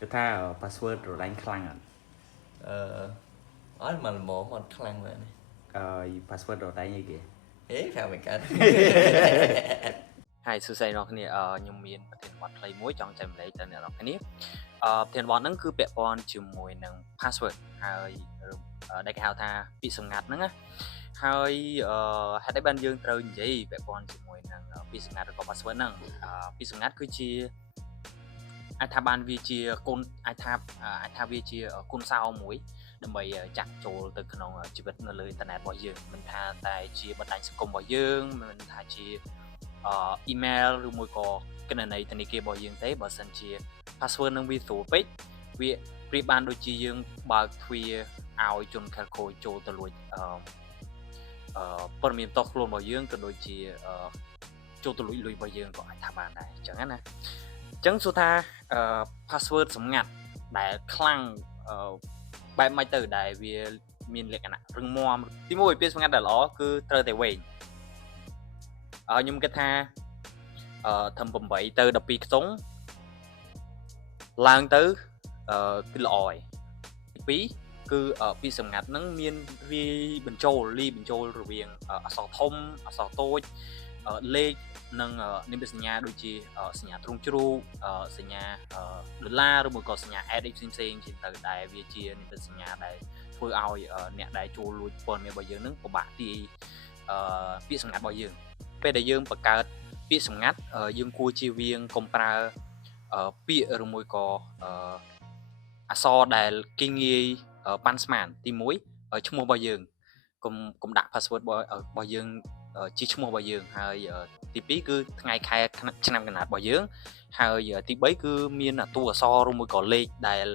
Cái tha password rồi đánh khăn à? Nói mà một mình khăn vậy này. Password rồi đánh như kìa. ខាងមិនកើត ហើយសួស្តីអ្នកនរគ្នាខ្ញុំមានប្រធានបទខ្លីមួយចង់ចែកម្លែកទៅអ្នកនរគ្នាប្រធានបទហ្នឹងគឺពាក់ព័ន្ធជាមួយនឹង password ហើយដែលគេហៅថាពាក្យសម្ងាត់ហ្នឹងណាហើយហេតុអីបានយើងត្រូវនិយាយពាក់ព័ន្ធជាមួយនឹងពាក្យសម្ងាត់ឬក៏ password ហ្នឹងពាក្យសម្ងាត់គឺជាអាចថាបានវាជាគុណអាចថាវាជាគុណសោមួយដើម្បីចាក់ចូលទៅក្នុងជីវិតនៅលើអ៊ីនធឺណិតរបស់យើងមិនថាតែជាបណ្ដាញសង្គមរបស់យើងមិនថាជាemail ឬមួយក៏គណនីធនាគាររបស់យើងទេបើសិនជា password នឹងវាស្រួលពេកវាប្រៀបបានដូចជាយើងបើកទ្វារឲ្យជនខិលខូចចូលទៅលួចព័ត៌មានផ្ទាល់ខ្លួនរបស់យើងក៏ដូចជាចូលទៅលួចលុយរបស់យើងក៏អាចថាបានដែរអញ្ចឹងណាអញ្ចឹងសួរថា password សម្ងាត់ដែលខ្លាំងបែបម៉េចទៅដែលវាមានលក្ខណៈរឹងមាំទីមួយពាក្យសម្ងាត់ដែលល្អគឺត្រូវតែវែងខ្ញុំគិតថាធំ8ទៅ12ខ្ទង់ឡើងទៅគឺល្អហើយទី2គឺពាក្យសម្ងាត់ហ្នឹងមានវាបញ្ចូលរវាងអក្សរធំអក្សរតូចលេខនិងនិមិត្តសញ្ញាដូចជាសញ្ញាទ្រង់ជ្រូកសញ្ញាដុល្លារឬមួយក៏សញ្ញា add ផ្សេងជាទៅដែលវាជានិមិត្តសញ្ញាដែលធ្វើឲ្យអ្នកដែលចូលលួចព័ត៌មានរបស់យើងនឹងពិបាកទាយពាក្យសម្ងាត់របស់យើងពេលដែលយើងបង្កើតពាក្យសម្ងាត់យើងគួរជៀសវាងកុំប្រើពាក្យឬមួយក៏អក្សរដែលគេងាយប៉ាន់ស្មានទី1ឈ្មោះរបស់យើងកុំដាក់ password របស់យើងជាឈ្មោះរបស់យើងហើយទី2គឺថ្ងៃខែឆ្នាំកំណើតរបស់យើងហើយទី3គឺមានតួអក្សរឬមួយក៏លេខដែល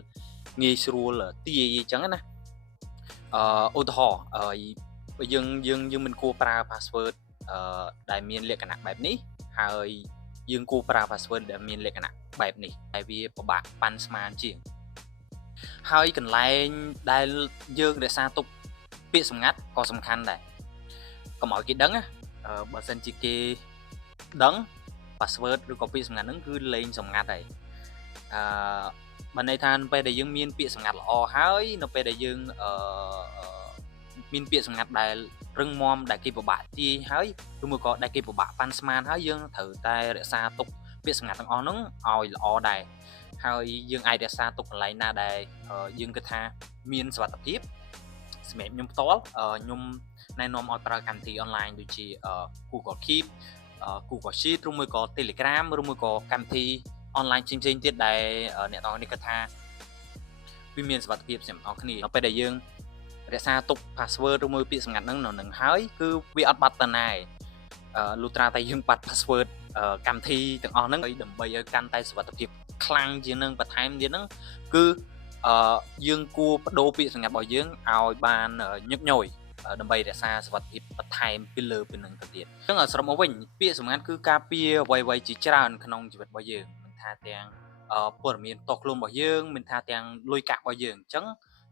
ងាយស្រួលទាយអញ្ចឹងណាឧទាហរណ៍យើងមិនគួរប្រើ password ដែលមានលក្ខណៈបែបនេះហើយយើងគួរប្រើ password ដែលមានលក្ខណៈបែបនេះតែវាពិបាកប៉ាន់ស្មានជាងហើយកន្លែងដែលយើងរក្សាទុកពាក្យសម្ងាត់ក៏សំខាន់ដែរកុំឲ្យគេដឹងណាបើសិនជាគេដឹង password ឬក៏ពាក្យសម្ងាត់ហ្នឹងគឺលេងសម្ងាត់ហើយបានន័យថាពេលដែលយើងមានពាក្យសម្ងាត់ល្អហើយនៅពេលដែលយើងមានពាក្យសម្ងាត់ដែលរឹងមាំដែលគេពិបាកទាយហើយឬមួយក៏ដែលគេពិបាកប៉ាន់ស្មានហើយយើងត្រូវតែរក្សាទុកពាក្យសម្ងាត់ទាំងអស់ហ្នឹងឲ្យល្អដែរហើយយើងអាចរក្សាទុកកន្លែងណាដែលយើងគិតថាមានសុវត្ថិភាពសម្រាប់ខ្ញុំផ្ទាល់ខ្ញុំណែនាំឲ្យប្រើកម្មវិធី online ដូចជា Google Keep Google Sheet ឬមួយក៏ Telegram ឬមួយក៏កម្មវិធី online ផ្សេងទៀតដែលអ្នកនរនេះគិតថាវាមានសុវត្ថិភាពសម្រាប់អ្នកគ្នានៅពេលដែលយើងរក្សាទុក password ឬមួយពាក្យសម្ងាត់ហ្នឹងនៅនឹងហើយគឺវាអត់បាត់ទៅណាលុះត្រាតែយើងបាត់ password កម្មវិធីទាំងអស់ហ្នឹងដើម្បីឲ្យកាន់តែសុវត្ថិភាពខ្លាំងជាងនឹងបន្ថែមទៀតហ្នឹងគឺយើងគួរបដូរពាក្យសម្ងាត់របស់យើងឲ្យបានញឹកញយដើម្បីរក្សាសុវត្ថិភាពបន្ថែមពីលើពីនឹងទៅទៀតអញ្ចឹងសរុបមកវិញពាក្យសម្ងាត់គឺការពារអ្វីៗជាច្រើនក្នុងជីវិតរបស់យើងមិនថាទាំងព័ត៌មានផ្ទាល់ខ្លួនរបស់យើងមិនថាទាំងលុយកាក់របស់យើងអញ្ចឹង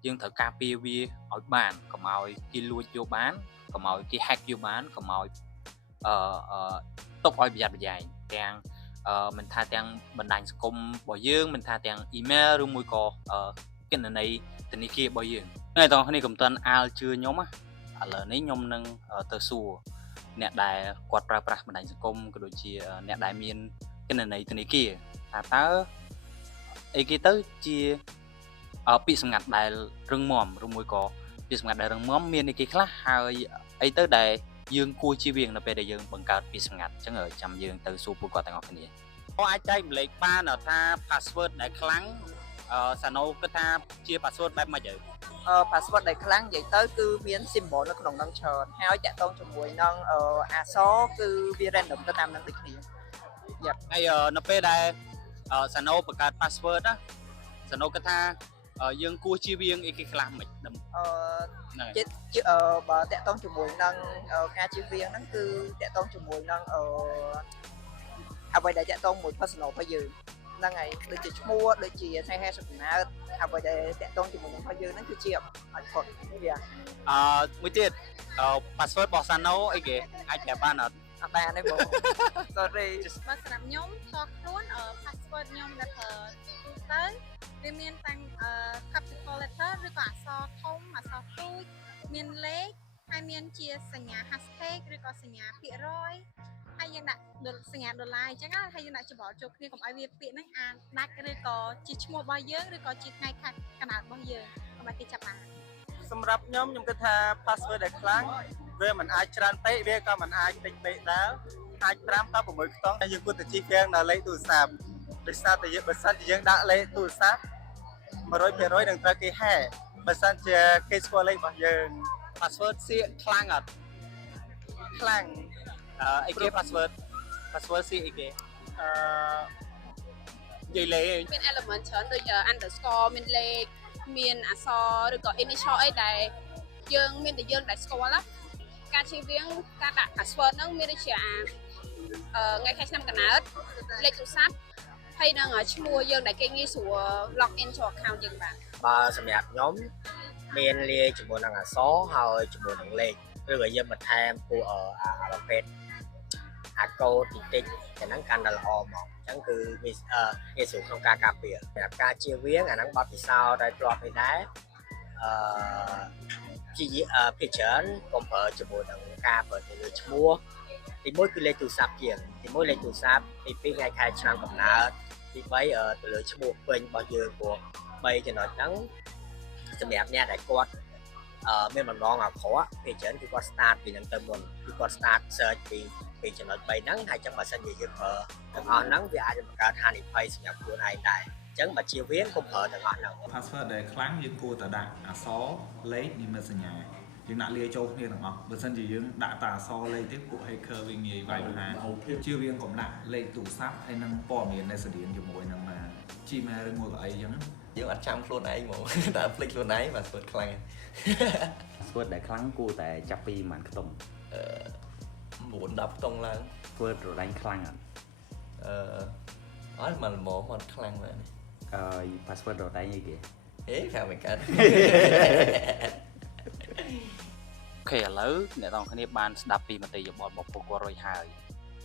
យើងត្រូវការពារវាឲ្យបានកុំឲ្យគេលួចយកបានកុំឲ្យគេ hack យកបានកុំឲ្យទុកឲ្យប្រយ័ត្នប្រយែងទាំងមិនថាទាំងបណ្ដាញសង្គមរបស់យើងមិនថាទាំង email ឬមួយក៏គណនីធនាគាររបស់យើងអ្នកទាំងគ្នាកុំតាន់អាលជឿខ្ញុំណាឥឡូវនេះខ្ញុំនឹងទៅសួរអ្នកដែលគាត់ប្រើប្រាស់បណ្ដាញសង្គមក៏ដូចជាអ្នកដែលមានគណនីធនាគារថាតើអីគេទៅជាពាក្យសម្ងាត់ដែលរឹងមាំឬមួយក៏ពាក្យសម្ងាត់ដែលរឹងមាំមានអីគេខ្លះហើយអីទៅដែលយើងគួរជៀសវាងនៅពេលដែលយើងបង្កើតពាក្យសម្ងាត់អញ្ចឹងចាំយើងទៅសួរពួកគាត់ទាំងអស់គ្នាអាចចែកម្លែកបានថា password ដែលខ្លាំងសាណូគិតថាជា password បែបម៉េចទៅpassword ដែលខ្លាំងនិយាយទៅគឺមាន symbol នៅក្នុងនឹងច្រើនហើយតាក់ទងជាមួយនឹងអក្សរគឺវា random ទៅតាមនឹងដូចគ្នាហើយនៅពេលដែលសាណូបង្កើត password ណាសាណូគិតថាយើងគួរជៀសវាងអីគេខ្លះមិនបើតាក់ទងជាមួយនឹងការជៀសវាងហ្នឹងគឺតាក់ទងជាមួយនឹងអ្វីដែលតាក់ទងមួយ personal របស់យើងហ្នឹងហើយដូចជាឈ្មោះដូចជាថ្ងៃខែសុខកំណើតអ្វីដែលតាក់ទងជាមួយនឹងរបស់យើងហ្នឹងគឺជាឲ្យផុតវាមួយទៀតpassword របស់សាណូអីគេអាចប្រាប់បានអត់ អត់បានទេបង sorry បើសម្រាប់ខ្ញុំផ្ទាល់ខ្លួន password ខ្ញុំដែលប្រើទូទៅវាមានទាំងcapital letter ឬក៏អក្សរធំអក្សរទូចមានលេខហើយមានជាសញ្ញា hashtag ឬក៏សញ្ញាភាគរយហើយយើងដាក់សញ្ញាដុល្លារអញ្ចឹងហើយយើងដាក់ច្បល់ចូលគ្នាកុំឲ្យវាពាក្យហ្នឹងអានដាច់ឬក៏ជាឈ្មោះរបស់យើងឬក៏ជាថ្ងៃខែកណ្ដាលរបស់យើងកុំឲ្យគេចាប់បាន សម្រាប់ខ្ញុំគិតថា password ដែលខ្លាំងវាមិនអាចច្រើនពេកវាក៏មិនអាចតិចពេកដែរអាច5ដល់6ខ្ទង់តែយើងគួរតែជិះវាងដល់លេខទូរស័ព្ទដោយសារតែយើងបើសិនជាយើងដាក់លេខទូរស័ព្ទ 100% នឹងត្រូវគេហែបើសិនជាគេស្គាល់លេខរបស់យើង password សៀកខ្លាំងអត់ ខ្លាំង អីគេ password សៀកអីគេ និយាយលេខ មាន element ច្រើនដូច underscore មានលេខមានអក្សរឬក៏ initial អីដែលយើងមានតែយើងដែលស្គាល់ណាការជិះវៀងការដាក់ password ហ្នឹងមានដូចជាថ្ងៃខែឆ្នាំកំណើតលេខទូរស័ព្ទហើយនឹងឈ្មោះយើងដែលគេងាយស្រួល log in ចូល account យើងបាន បើសម្រាប់ខ្ញុំមានលាយជាមួយនឹងអក្សរហើយជាមួយនឹងលេខឬក៏យើងបន្ថែមពួកប្រភេទអាកូដតិចៗតែហ្នឹងកាន់តែល្អហ្មងអញ្ចឹងគឺងាយស្រួលក្នុងការការពារសម្រាប់ការជៀសវាងអាហ្នឹងបទពិសោធន៍ដែលធ្លាប់នេះដែរភាគច្រើនកុំប្រើជាមួយនឹងការប្រើទៅលើឈ្មោះទី1គឺលេខទូរស័ព្ទជាងទី1លេខទូរស័ព្ទទី2ថ្ងៃខែឆ្នាំកំណើតទី3ទៅលើឈ្មោះពេញរបស់យើងព្រោះ3ចំណុចហ្នឹងសម្រាប់អ្នកដែលគាត់មានបំណងអាក្រក់ភាគច្រើនគឺគាត់ start ពីហ្នឹងទៅមុនគឺគាត់ start search ពីចំណុច3ហ្នឹងហើយចឹងបើសិនជាយើងប្រើទាំងអស់ហ្នឹងវាអាចបង្កើតហានិភ័យសម្រាប់ខ្លួនឯងដែរអញ្ចឹងបើជៀសវាងកុំប្រើទាំងអស់ហ្នឹង password ដែលខ្លាំងយើងគួរតែដាក់អក្សរលេខនិមិត្តសញ្ញាយើងដាក់លាយចូលគ្នាទាំងអស់បើមិនជាយើងដាក់តែអក្សរលេខទេពួក hacker វាងាយវាយបង្ហាញជឿវាងកុំដាក់លេខទូរស័ព្ទហើយនឹងព័ត៌មាននៃស្រៀនជាមួយនឹង Gmail ឬមួយក៏អីចឹង យើងអត់ចាំខ្លួនឯងហ្មង តែភ្លេចខ្លួនឯង password ខ្លាំង password ដែលខ្លាំងគួរតែចាប់ពីប៉ុន្មានខ្ទង់ 9 10ខ្ទង់ឡើង password រដែងខ្លាំងអត់ អត់មកល្មមអត់ខ្លាំងមែន password រដែងអីគេ ហេខៅមិនកើត អូខេឥឡូវអ្នកនរគ្នាបានស្ដាប់ពីមតិយោបល់របស់ពួកគាត់រួចហើយ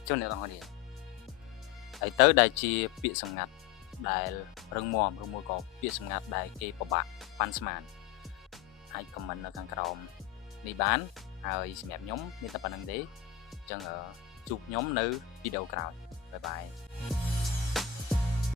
ចុះអ្នកនរគ្នាហើយទៅដែលជាពាក្យសម្ងាត់ដែលរឹងមាំឬមួយក៏ពាក្យសម្ងាត់ដែលគេពិបាកប៉ាន់ស្មានអាច comment នៅខាងក្រោមនេះបានហើយសម្រាប់ខ្ញុំមានតែប៉ុណ្្នឹងទេអញ្ចឹងជួបខ្ញុំនៅវីដេអូក្រោយបាយបាយ